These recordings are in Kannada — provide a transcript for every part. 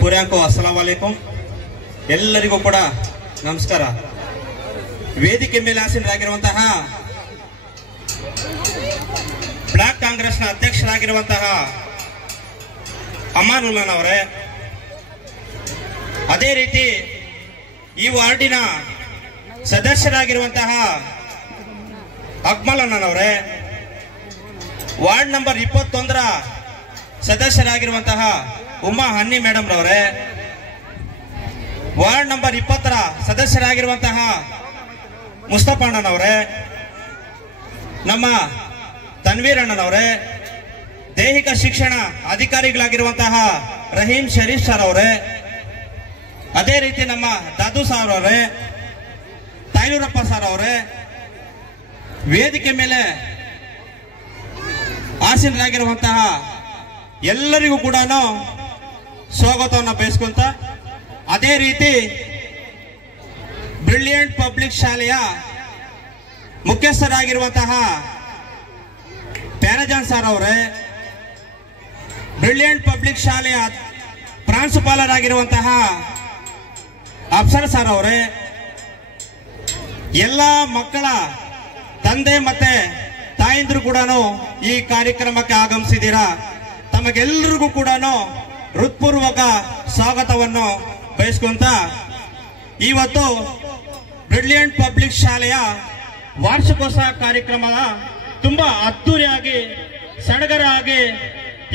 ಪುರ್ಯಾಂಕೋ ಅಸ್ಸಲಾಂ ವಾಲೇಕುಂ. ಎಲ್ಲರಿಗೂ ಕೂಡ ನಮಸ್ಕಾರ. ವೇದಿಕೆ ಮೇಲೆ ಆಸೀನರಾಗಿರುವಂತಹ ಬ್ಲಾಕ್ ಕಾಂಗ್ರೆಸ್ನ ಅಧ್ಯಕ್ಷರಾಗಿರುವಂತಹ ಅಮಾನುಲ್ಲಾ ಅವರೇ, ಅದೇ ರೀತಿ ಈ ವಾರ್ಡಿನ ಸದಸ್ಯರಾಗಿರುವಂತಹ ಅಕ್ಮಲ್ ಅಣ್ಣನವರೇ, ವಾರ್ಡ್ ನಂಬರ್ 21ರ ಸದಸ್ಯರಾಗಿರುವಂತಹ ಉಮ್ಮಾ ಹನ್ನಿ ಮೇಡಮ್ ರವರೇ, ವಾರ್ಡ್ ನಂಬರ್ 20ರ ಸದಸ್ಯರಾಗಿರುವಂತಹ ಮುಸ್ತಫಾ ಅಣ್ಣನವರೇ, ನಮ್ಮ ತನ್ವೀರ್ ಅಣ್ಣನವರೇ, ದೈಹಿಕ ಶಿಕ್ಷಣ ಅಧಿಕಾರಿಗಳಾಗಿರುವಂತಹ ರಹೀಂ ಶರೀಫ್ ಸರ್ ಅವರೇ, ಅದೇ ರೀತಿ ನಮ್ಮ ದಾದು ಸಾರ್ ಅವರೇ, ತಾಯ್ಲೂರಪ್ಪ ಸರ್ ಅವರೇ, ವೇದಿಕೆ ಮೇಲೆ ಆಸೀನರಾಗಿರುವಂತಹ ಎಲ್ಲರಿಗೂ ಕೂಡ ಸ್ವಾಗತವನ್ನು ಬಯಸ್ಕೊಂತ, ಅದೇ ರೀತಿ ಬ್ರಿಲಿಯಂಟ್ ಪಬ್ಲಿಕ್ ಶಾಲೆಯ ಮುಖ್ಯಸ್ಥರಾಗಿರುವಂತಹ ಪ್ಯಾರಜಾನ್ ಸರ್ ಅವರೇ, ಬ್ರಿಲಿಯಂಟ್ ಪಬ್ಲಿಕ್ ಶಾಲೆಯ ಪ್ರಾಂಶುಪಾಲರಾಗಿರುವಂತಹ ಅಫ್ಸರ್ ಸರ್ ಅವರೇ, ಎಲ್ಲ ಮಕ್ಕಳ ತಂದೆ ಮತ್ತೆ ತಾಯಂದಿರು ಕೂಡ ಈ ಕಾರ್ಯಕ್ರಮಕ್ಕೆ ಆಗಮಿಸಿದ್ದೀರಾ. ತಮಗೆಲ್ಲರಿಗೂ ಕೂಡ ಹೃತ್ಪೂರ್ವಕ ಸ್ವಾಗತವನ್ನು ಬಯಸ್ಕೊಂತ, ಇವತ್ತು ಬ್ರಿಲಿಯಂಟ್ ಪಬ್ಲಿಕ್ ಶಾಲೆಯ ವಾರ್ಷಿಕೋತ್ಸವ ಕಾರ್ಯಕ್ರಮದ ತುಂಬಾ ಅದ್ದೂರಿಯಾಗಿ ಸಡಗರ ಆಗಿ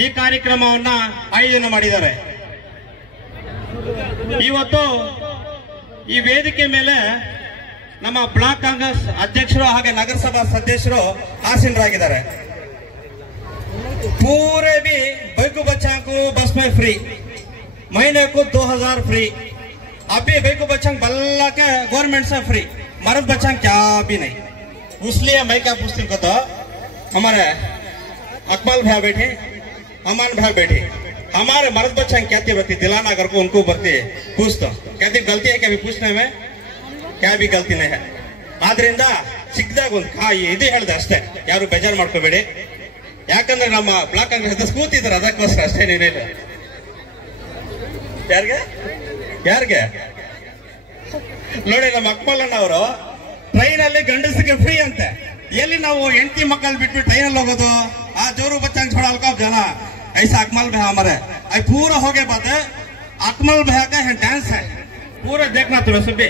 ಈ ಕಾರ್ಯಕ್ರಮವನ್ನ ಆಯೋಜನೆ ಮಾಡಿದ್ದಾರೆ. ಇವತ್ತು ಈ ವೇದಿಕೆ ಮೇಲೆ ನಮ್ಮ ಬ್ಲಾಕ್ ಕಾಂಗ್ರೆಸ್ ಅಧ್ಯಕ್ಷರು ಹಾಗೆ ನಗರಸಭಾ ಸದಸ್ಯರು ಆಸೀನರಾಗಿದ್ದಾರೆ. पूरे भी बैकू बच्चा को बस में फ्री, महीने को 2000 फ्री. अभी बैकू बच्चा बल्ला के गवर्नमेंट से फ्री, मर्द बच्चा क्या भी नहीं. इसलिए मैं क्या पूछती को तो हमारे अकमल भाई बैठे, अमान भाई बैठे, हमारे मर्द बच्चा क्या बरती दिलाना अगर को उनको बरती पूछ तो कहती गलती है क्या भी पूछने में क्या भी गलती नहीं है. ಆದ್ರಿಂದ ಚಿಕ್ಕದಾಗ ಒಂದು ಇದು ಹೇಳ್ದೆ ಅಷ್ಟೇ, ಯಾರು ಬೇಜಾರು ಮಾಡ್ಕೋಬೇಡಿ. ಯಾಕಂದ್ರೆ ನಮ್ಮ ಬ್ಲಾಕ್ ಕಾಂಗ್ರೆಸ್ ಕೂತಿದ್ರು ಅದಕ್ಕೋಸ್ಕರ ಅಷ್ಟೇ. ನೀನೇನು ಯಾರಿಗೆ ನೋಡಿ, ನಮ್ಮ ಅಕ್ಮಲ್ ಅಣ್ಣ ಅವರು ಟ್ರೈನ್ ಅಲ್ಲಿ ಗಂಡಸಿಗೆ ಫ್ರೀ ಅಂತೆ. ಎಲ್ಲಿ ನಾವು ಹೆಂಡತಿ ಮಕ್ಕಳು ಬಿಟ್ಬಿಟ್ಟು ಟ್ರೈನಲ್ಲಿ ಹೋಗೋದು? ಆ ಜೋರು ಬಚ್ಚಂಗ್ छोड़ा जन ऐसा अकमल भैया हमारे आई पूरा हो गए बात है. अकमल भैया का डांस है पूरा देखना तुम्हें सब भी.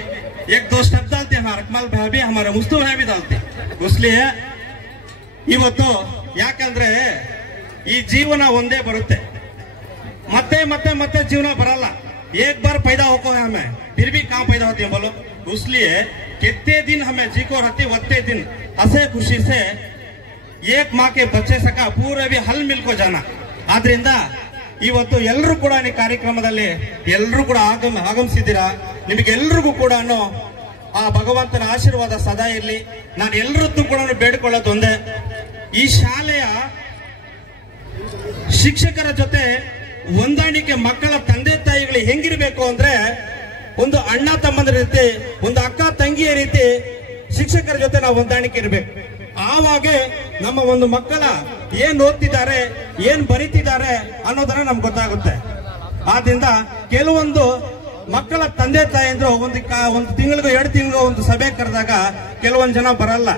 एक दो स्टेप डालते हैं अकमल भैया भी, हमारे मुस्तु भैया भी डालते. इसलिए ಇವತ್ತು ಯಾಕಂದ್ರೆ ಈ ಜೀವನ ಒಂದೇ ಬರುತ್ತೆ, ಮತ್ತೆ ಮತ್ತೆ ಮತ್ತೆ ಜೀವನ ಬರಲ್ಲ. एक बार पैदा होको है हमें, फिर भी कहाँ पैदा होती है बोलो? इसलिए कितने दिन हमें जी को रहती, उतने दिन हंसे खुशी से एक माँ के बच्चे सका पूरे भी हल मिल को जाना. ಆದ್ರಿಂದ ಇವತ್ತು ಎಲ್ಲರೂ ಕೂಡ ಈ ಕಾರ್ಯಕ್ರಮದಲ್ಲಿ ಎಲ್ಲರೂ ಕೂಡ ಆಗಮಿಸಿದ್ದೀರಾ. ನಿಮಗೆಲ್ಲರಿಗೂ ಕೂಡ ಆ ಭಗವಂತನ ಆಶೀರ್ವಾದ ಸದಾ ಇರಲಿ. ನಾನು ಎಲ್ಲರದ್ದು ಕೂಡ ಬೇಡಿಕೊಳ್ಳೋದು ಒಂದೇ, ಈ ಶಾಲೆಯ ಶಿಕ್ಷಕರ ಜೊತೆ ಹೊಂದಾಣಿಕೆ ಮಕ್ಕಳ ತಂದೆ ತಾಯಿಗಳು ಹೆಂಗಿರ್ಬೇಕು ಅಂದ್ರೆ, ಒಂದು ಅಣ್ಣ ತಮ್ಮನ ರೀತಿ, ಒಂದು ಅಕ್ಕ ತಂಗಿಯ ರೀತಿ ಶಿಕ್ಷಕರ ಜೊತೆ ನಾವು ಹೊಂದಾಣಿಕೆ ಇರಬೇಕು. ಆವಾಗ ನಮ್ಮ ಒಂದು ಮಕ್ಕಳ ಏನ್ ಓದ್ತಿದ್ದಾರೆ, ಏನ್ ಬರೀತಿದ್ದಾರೆ ಅನ್ನೋದನ್ನ ನಮ್ಗೆ ಗೊತ್ತಾಗುತ್ತೆ. ಆದ್ರಿಂದ ಕೆಲವೊಂದು ಮಕ್ಕಳ ತಂದೆ ತಾಯಿದ್ರು ಒಂದು ತಿಂಗಳಿಗೂ 2 ತಿಂಗಳಿಗೂ ಒಂದು ಸಭೆ ಕರೆದಾಗ ಕೆಲವೊಂದು ಜನ ಬರಲ್ಲ.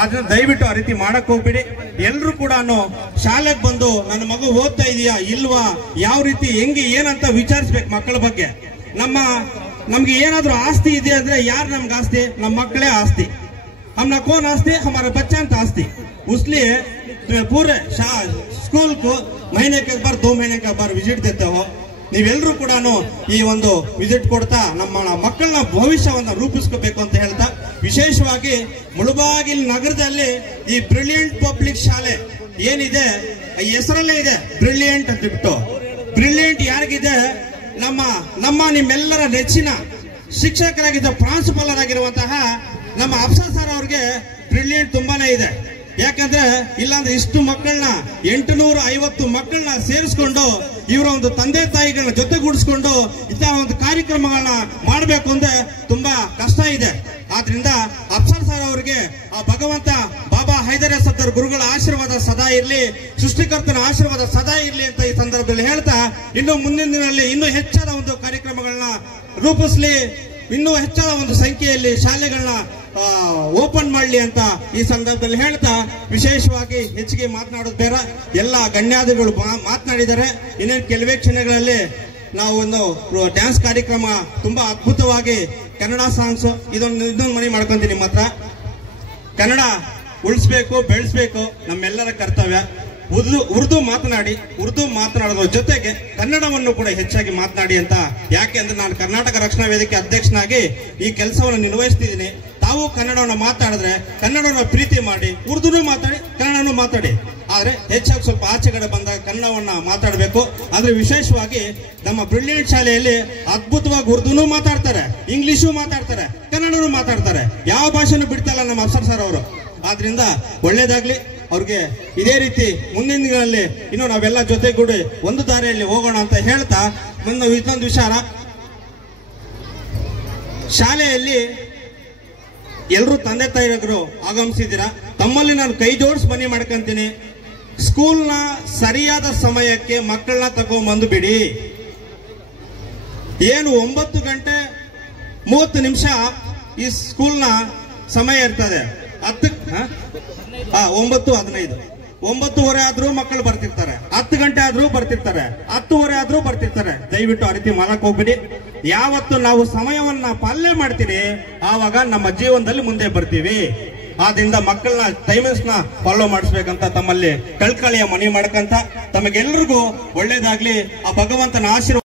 ಆದ್ರಿಂದ ದಯವಿಟ್ಟು ಆ ರೀತಿ ಮಾಡಕ್ ಹೋಗ್ಬಿಡಿ. ಎಲ್ರು ಕೂಡ ಶಾಲೆಗೆ ಬಂದು ನನ್ನ ಮಗು ಓದ್ತಾ ಇದೆಯಾ ಇಲ್ವಾ, ಯಾವ ರೀತಿ ಹೆಂಗೆ ಏನಂತ ವಿಚಾರಿಸ್ಬೇಕು ಮಕ್ಕಳ ಬಗ್ಗೆ. ನಮ್ಗೆ ಏನಾದ್ರೂ ಆಸ್ತಿ ಇದೆ ಅಂದ್ರೆ ಯಾರು ನಮ್ಗೆ ಆಸ್ತಿ? ನಮ್ಮ ಮಕ್ಕಳೇ ಆಸ್ತಿ. हमने कौन आस्ती? हमारे बच्चा का आस्ती. इसलिए तुम्हें पूरे स्कूल को महीने के बार 2 महीने के बार विजिट देते हो. ನೀವೆಲ್ಲರೂ ಕೂಡ ಈ ಒಂದು ವಿಸಿಟ್ ಕೊಡ್ತಾ ನಮ್ಮ ಮಕ್ಕಳನ್ನ ಭವಿಷ್ಯವನ್ನ ರೂಪಿಸ್ಕೋಬೇಕು ಅಂತ ಹೇಳ್ತಾ, ವಿಶೇಷವಾಗಿ ಮುಳಬಾಗಿಲು ನಗರದಲ್ಲಿ ಈ ಬ್ರಿಲಿಯಂಟ್ ಪಬ್ಲಿಕ್ ಶಾಲೆ ಏನಿದೆ, ಈ ಹೆಸರಲ್ಲೇ ಇದೆ ಬ್ರಿಲಿಯಂಟ್ ಅಂತ ಬಿಟ್ಟು. ಬ್ರಿಲಿಯಂಟ್ ಯಾರಿಗಿದೆ? ನಿಮ್ಮೆಲ್ಲರ ನೆಚ್ಚಿನ ಶಿಕ್ಷಕರಾಗಿದ್ದ ಪ್ರಾಂಶುಪಾಲರಾಗಿರುವಂತಹ ನಮ್ಮ ಅಫ್ಸರ್ ಸರ್ ಅವ್ರಿಗೆ ಬ್ರಿಲಿಯಂಟ್ ತುಂಬಾನೇ ಇದೆ. ಯಾಕಂದ್ರೆ ಇಲ್ಲಾಂದ್ರೆ ಇಷ್ಟು ಮಕ್ಕಳನ್ನ 850 ಮಕ್ಕಳನ್ನ ಸೇರಿಸ್ಕೊಂಡು ಇವರ ಒಂದು ತಂದೆ ತಾಯಿಗಳನ್ನ ಜೊತೆಗೂಡಿಸ್ಕೊಂಡು ಇಂತಹ ಒಂದು ಕಾರ್ಯಕ್ರಮಗಳನ್ನ ಮಾಡಬೇಕು ಅಂದ್ರೆ ತುಂಬಾ ಕಷ್ಟ ಇದೆ. ಆದ್ರಿಂದ ಅಫ್ಸರ್ ಸರ್ ಅವರಿಗೆ ಆ ಭಗವಂತ ಬಾಬಾ ಹೈದರ ಸತ್ತರ್ ಗುರುಗಳ ಆಶೀರ್ವಾದ ಸದಾ ಇರಲಿ, ಸೃಷ್ಟಿಕರ್ತನ ಆಶೀರ್ವಾದ ಸದಾ ಇರಲಿ ಅಂತ ಈ ಸಂದರ್ಭದಲ್ಲಿ ಹೇಳ್ತಾ, ಇನ್ನು ಮುಂದಿನ ದಿನಗಳಲ್ಲಿ ಇನ್ನೂ ಹೆಚ್ಚಾದ ಒಂದು ಕಾರ್ಯಕ್ರಮಗಳನ್ನ ರೂಪಿಸಲಿ, ಇನ್ನೂ ಹೆಚ್ಚಾದ ಒಂದು ಸಂಖ್ಯೆಯಲ್ಲಿ ಶಾಲೆಗಳನ್ನ ಓಪನ್ ಮಾಡಲಿ ಅಂತ ಈ ಸಂದರ್ಭದಲ್ಲಿ ಹೇಳ್ತಾ, ವಿಶೇಷವಾಗಿ ಹೆಚ್ಚಿಗೆ ಮಾತನಾಡೋದು ಬೇಡ, ಎಲ್ಲ ಗಣ್ಯಾದಿಗಳು ಮಾತನಾಡಿದ್ದಾರೆ. ಇನ್ನೇನು ಕೆಲವೇ ಕ್ಷಣಗಳಲ್ಲಿ ನಾವು ಒಂದು ಡ್ಯಾನ್ಸ್ ಕಾರ್ಯಕ್ರಮ ತುಂಬಾ ಅದ್ಭುತವಾಗಿ ಕನ್ನಡ ಸಾಂಗ್ಸ್ ಇದೊಂದು ಮನೆ ಮಾಡ್ಕೊಂತೀನಿ. ನಿಮ್ಮ ಹತ್ರ ಕನ್ನಡ ಉಳಿಸ್ಬೇಕು, ಬೆಳೆಸ್ಬೇಕು, ನಮ್ಮೆಲ್ಲರ ಕರ್ತವ್ಯ. ಉರ್ದು ಮಾತನಾಡೋದ್ರ ಜೊತೆಗೆ ಕನ್ನಡವನ್ನು ಕೂಡ ಹೆಚ್ಚಾಗಿ ಮಾತನಾಡಿ ಅಂತ. ಯಾಕೆ ಅಂದ್ರೆ ನಾನು ಕರ್ನಾಟಕ ರಕ್ಷಣಾ ವೇದಿಕೆ ಅಧ್ಯಕ್ಷನಾಗಿ ಈ ಕೆಲಸವನ್ನು ನಿರ್ವಹಿಸ್ತಿದ್ದೀನಿ. ತಾವು ಕನ್ನಡವನ್ನು ಮಾತಾಡಿದ್ರೆ ಕನ್ನಡವನ್ನು ಪ್ರೀತಿ ಮಾಡಿ, ಉರ್ದುನೂ ಮಾತಾಡಿ, ಕನ್ನಡನೂ ಮಾತಾಡಿ. ಆದ್ರೆ ಹೆಚ್ಚಾಗಿ ಸ್ವಲ್ಪ ಆಚೆಗಡೆ ಬಂದಾಗ ಕನ್ನಡವನ್ನ ಮಾತಾಡಬೇಕು. ಆದ್ರೆ ವಿಶೇಷವಾಗಿ ನಮ್ಮ ಬ್ರಿಲಿಯಂಟ್ ಶಾಲೆಯಲ್ಲಿ ಅದ್ಭುತವಾಗಿ ಉರ್ದುನೂ ಮಾತಾಡ್ತಾರೆ, ಇಂಗ್ಲಿಷು ಮಾತಾಡ್ತಾರೆ, ಕನ್ನಡನೂ ಮಾತಾಡ್ತಾರೆ. ಯಾವ ಭಾಷೆನೂ ಬಿಡ್ತಲ್ಲ ನಮ್ಮ ಅಫ್ಸರ್ ಸರ್ ಅವರು. ಆದ್ರಿಂದ ಒಳ್ಳೇದಾಗ್ಲಿ ಅವ್ರಿಗೆ. ಇದೇ ರೀತಿ ಮುಂದಿನ ದಿನಗಳಲ್ಲಿ ಇನ್ನು ನಾವೆಲ್ಲ ಜೊತೆಗೂಡಿ ಒಂದು ದಾರಿಯಲ್ಲಿ ಹೋಗೋಣ ಅಂತ ಹೇಳ್ತಾ, ಇನ್ನೊಂದು ವಿಚಾರ, ಶಾಲೆಯಲ್ಲಿ ಎಲ್ಲರೂ ತಂದೆ ತಾಯಿಗಳು ಆಗಮಿಸಿದ್ದೀರಾ. ತಮ್ಮಲ್ಲಿ ನಾನು ಕೈ ಜೋಡಿಸಿ ಮನವಿ ಮಾಡ್ಕೊಂತೀನಿ, ಸ್ಕೂಲ್ನ ಸರಿಯಾದ ಸಮಯಕ್ಕೆ ಮಕ್ಕಳನ್ನ ತಗೊಂಡ್ಬಂದು ಬಿಡಿ. ಏನು 9:30 ಈ ಸ್ಕೂಲ್ನ ಸಮಯ ಇರ್ತದೆ. 9:15 9:30 ಆದ್ರೂ ಮಕ್ಕಳು ಬರ್ತಿರ್ತಾರೆ, 10 ಗಂಟೆ ಆದ್ರೂ ಬರ್ತಿರ್ತಾರೆ, 10:30 ಆದ್ರೂ ಬರ್ತಿರ್ತಾರೆ. ದಯವಿಟ್ಟು ಆ ರೀತಿ ಮಾಡಕ್ ಹೋಗ್ಬಿಡಿ. ಯಾವತ್ತು ನಾವು ಸಮಯವನ್ನ ಪಾಲನೆ ಮಾಡ್ತೀರಿ ಆವಾಗ ನಮ್ಮ ಜೀವನದಲ್ಲಿ ಮುಂದೆ ಬರ್ತೀವಿ. ಆದ್ರಿಂದ ಮಕ್ಕಳನ್ನ ಟೈಮಿಂಗ್ಸ್ ನ ಫಾಲೋ ಮಾಡಿಸ್ಬೇಕಂತ ತಮ್ಮಲ್ಲಿ ಕಳ್ಕಳಿಯ ಮನವಿ ಮಾಡ್ಕಂತ, ತಮಗೆಲ್ಲರಿಗೂ ಒಳ್ಳೇದಾಗ್ಲಿ. ಆ ಭಗವಂತನ ಆಶೀರ್ವಾದ